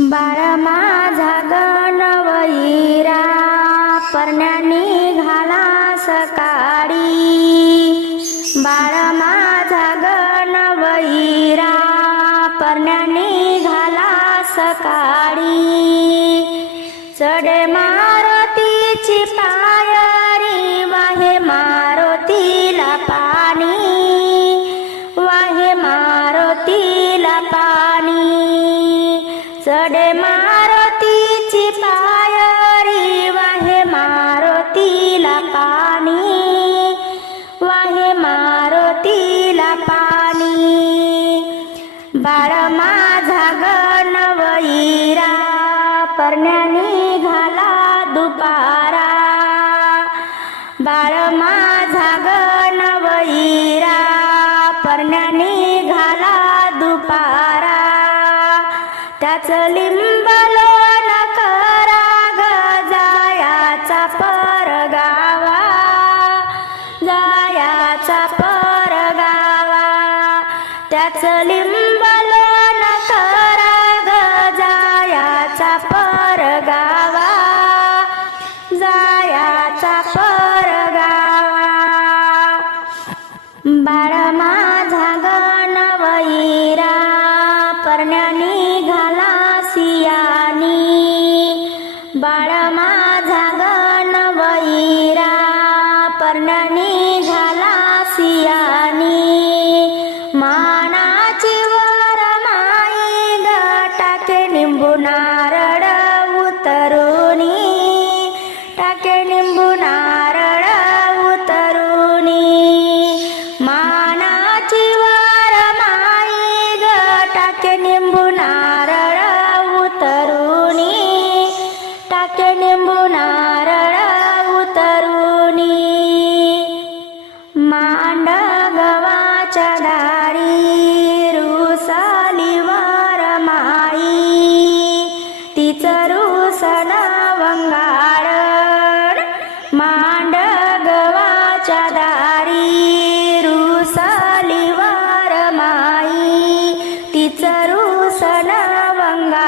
बाळ माझा गणवैरा परण्याने गडे मि चिपा त्याच लिंबलोन करा ग जायाचा पर गावा जायाचा पर गावा त्याच लिंबलोन करा ग जायाचा पर गावा जायाचा पर गावा बाळ माझा गणवईरा पर्ण्या que ni టీచరు సలవంగా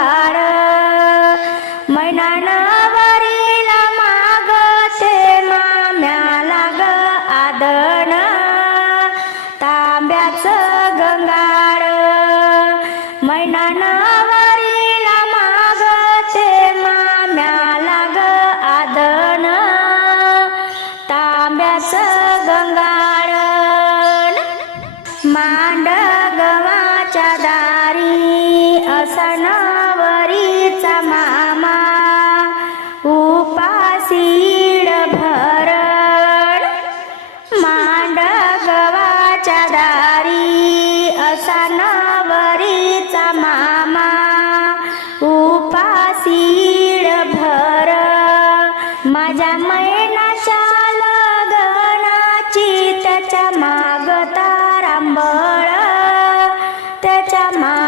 my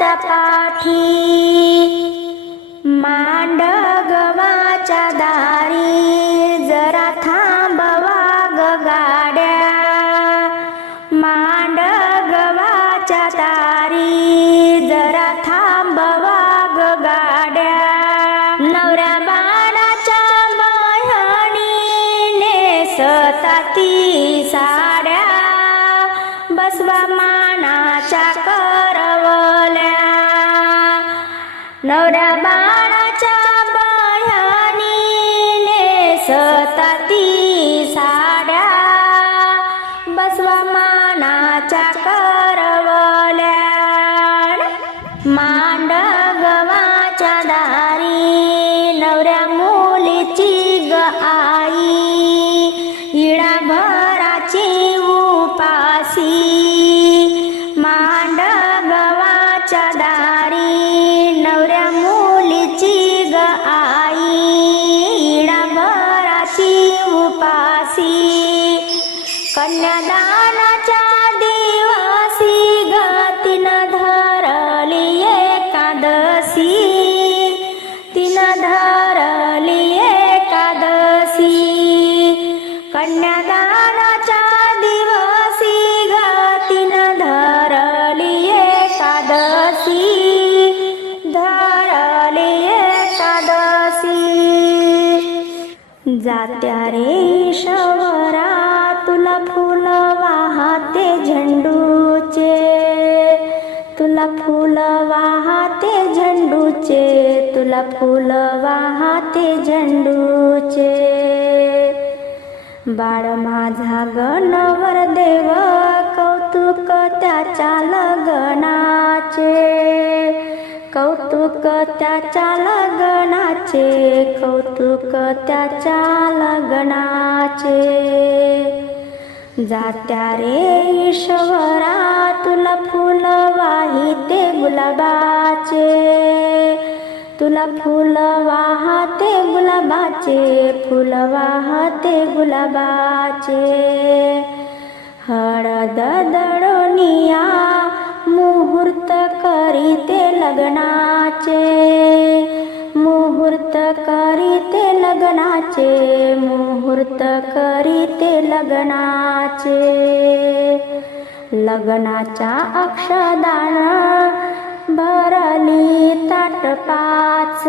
จะปาทีมา Lâu đã bao जात्या रे शवरा तुला फुल वाहते झेंडूचे. तुला फुल वाहते झेंडूचे तुला फुल वाहते झेंडूचे. बाळ माझा गणवर देव कौतुक त्याच्या लगनाचे. कौतुक त्याच्या लग्नाचे कौतुक त्याच्या लगनाचे. जात्या रे ईश्वरा तुला फुल वाहिते गुलाबाचे. तुला फुल वाहते गुलाबाचे फुल वाहते गुलाबाचे. हळद दडोनिया करीते लग्नाचे मुहूर्त करीते लग्नाचे मुहूर्त करीते लग्नाचे. लग्नाच्या अक्षदान भरली ताट पाच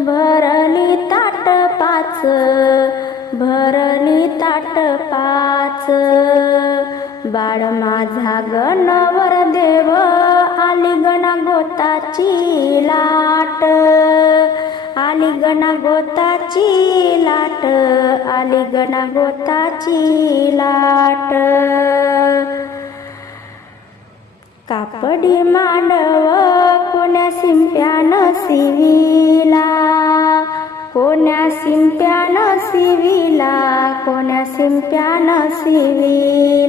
भरली ताट पाच भरली ताट पाच. बाळ माझा गणवर देव आली गोताची लाट. आलीगण गोताची लाट. आलीगण गोताची लाट. कापडी मांडव कोण्या शिंप्यानं सिविला कोण्या शिंप्यानं शिविला कोण्या शिंप्यानं शिविला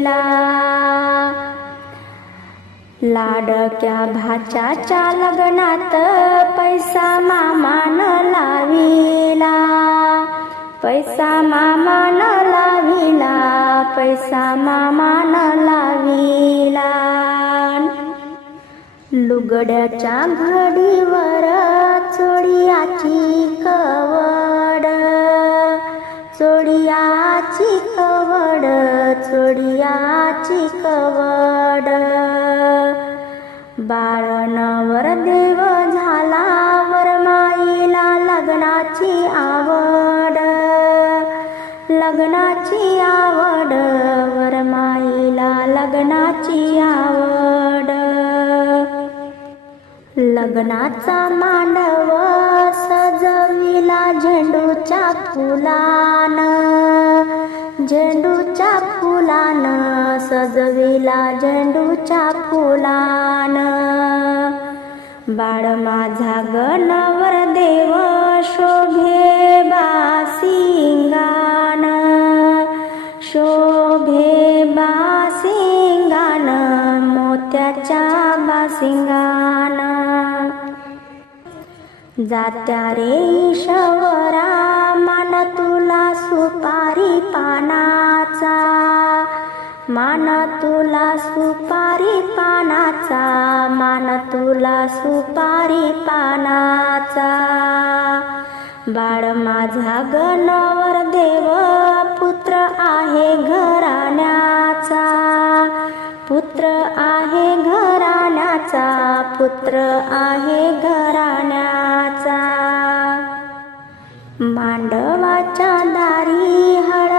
लाडक्या भाच्याच्या लग्नात पैसा मामानं लाविला. पैसा मामानं लाविला पैसा मामानं लाविला. लुगड्याच्या घडीवर चोडियाची कवड चोडियाची कवड चोडियाची कवड. बाळनवर देव झाला वरमाईला लग्नाची आवड. लग्नाची आवड वरमाईला लग्नाची आवड. लग्नाचा मांडव सजविला झेंडूच्या फुलानं. झेंडूच्या फुलान सजविला झेंडूच्या फुलान. बाळ माझा गणवर देव शोभे बासिंगान शोभे बासिंगान मोत्याच्या बासिंगान जात्या रे ईश्वरा मान तुला सुपारी पानाचा. मान तुला सुपारी पानाचा. मान तुला सुपारी पानाचा. बाळ माझा गणवर देव पुत्र आहे घराण्याचा. पुत्र आहे घराण्याचा. पुत्र आहे घराण्या मांडवाच्या दारी हळदीचा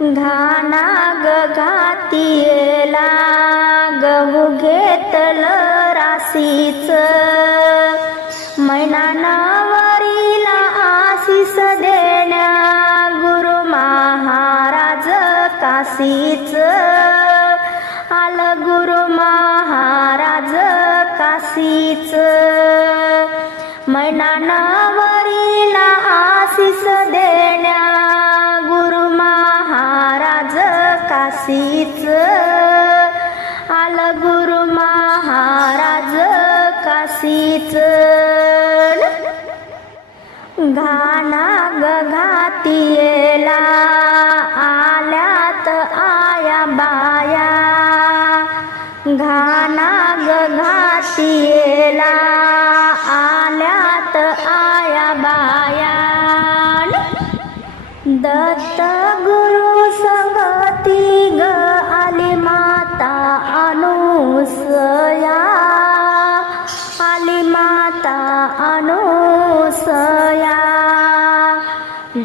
धाई जनावरीला आशिष देण्या दत्त गुरु संगती ग आले माता अनुसया आले माता अनुसया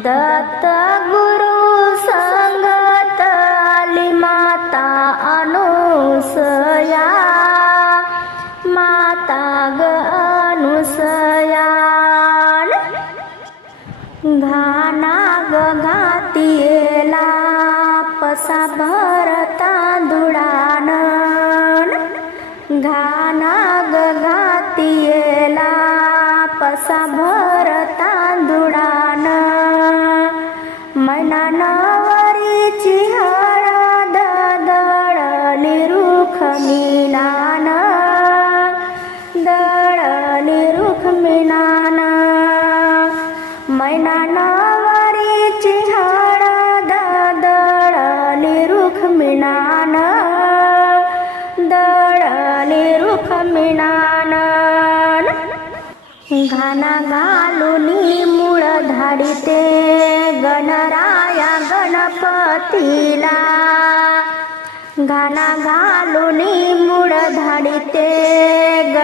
दत्त गुरु संगत आले माता अनुसया माता ग अनुसया घाना शिरला पसा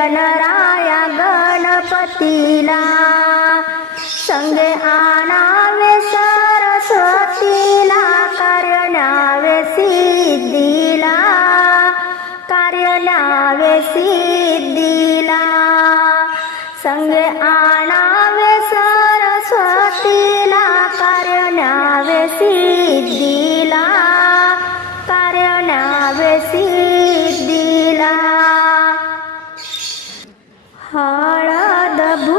गणराया गणपतीला. दबु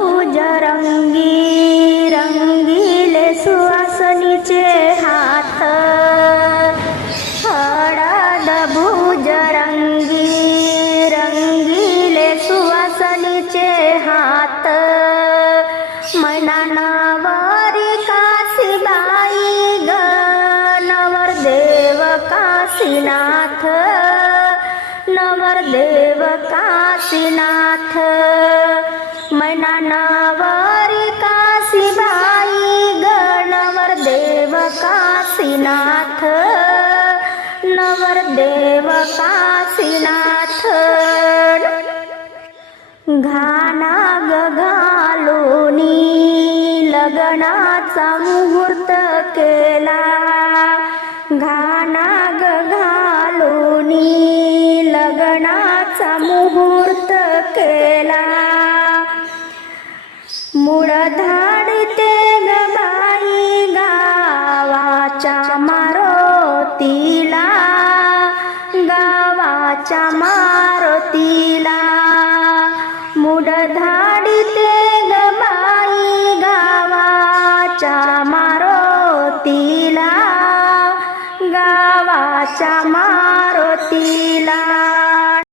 काशीनाथ। मुहूर्त केला मूळ धाडते